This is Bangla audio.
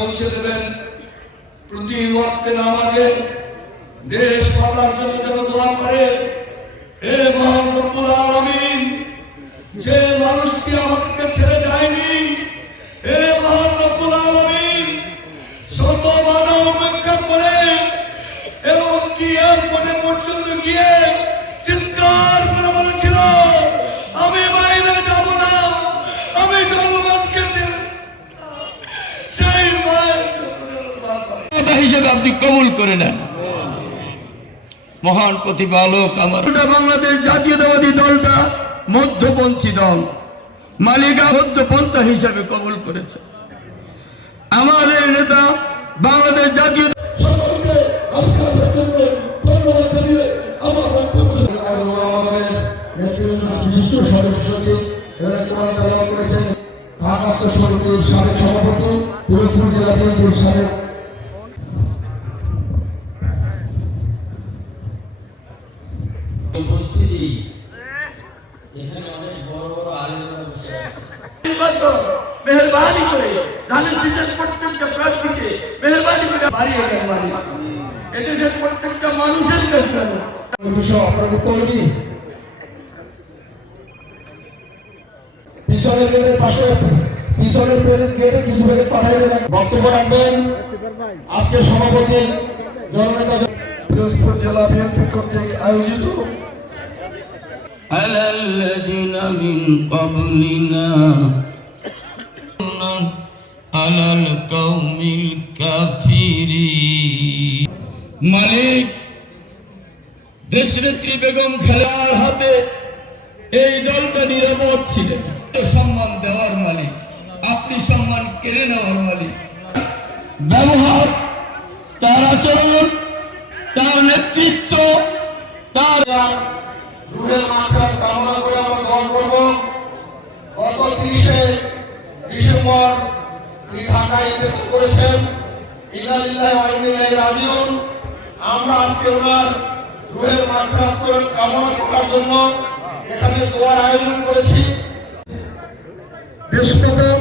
পৌঁছে দেবেন। প্রতি ওয়াক্তে নামাজে দেশ পাতার জন্য যেন দোয়া করে। হে মহান রব্বুল আলামিন, যে মানুষটি আমাদেরকে ছেড়ে যায়নি, হে মহান রব্বুল আলামিন, শত বাধা উপেক্ষা করে এবং কি এয়ারপোর্টে পর্যন্ত গিয়ে চিৎকার করে বলেছিল, আমি বাইরে যাব না, আমি জনগণকে সেই মায়ের হিসেবে আপনি কবুল করে নেন। মহান প্রতিপালক আমার বাংলাদেশ জাতীয়তাবাদী দলটা মধ্যপন্থী দল, মালিকা মধ্যপন্থা হিসেবে কবুল করেছে। আমাদের নেতা বাংলাদেশ জাতীয় উপস্থিতি এখানে অনেক বড় বড় আলেমরা বসে আছে। মেহরবানি করে ধানের শীষের প্রত্যেকটা প্রার্থীকে মেহরবানি করে বাড়িয়ে দেন। মালিক এদেশের প্রত্যেকটা মানুষের কাছে পিছনের পাশে পিছনের গেটে কিছু পাঠাই বক্তব্য রাখবেন আজকে সভাপতি জননেতা পিরোজপুর জেলা বিএনপি কর্তৃক আয়োজিত على الذين من قبلنا على القوم الكافرين মালিক দেশনেত্রী বেগম খালেদার হাতে এই দলটা নিরাপদ ছিলেন। সম্মান দেওয়ার মালিক আপনি, সম্মান কেড়ে নেওয়ার মালিক। ব্যবহার, তার আচরণ, তার নেতৃত্ব, তার রুহের মাত্রার কামনা করে আমরা দোয়া করব। গত 30শে ডিসেম্বর তিনি ঢাকায় ইন্তেকাল করেছেন। ইন্না লিল্লাহি ওয়া ইন্না ইলাইহি রাজিউন। আমরা আজকে ওনার রুহের মাত্রার কামনা করার জন্য এখানে দোয়ার আয়োজন করেছি। দেশপ্রধান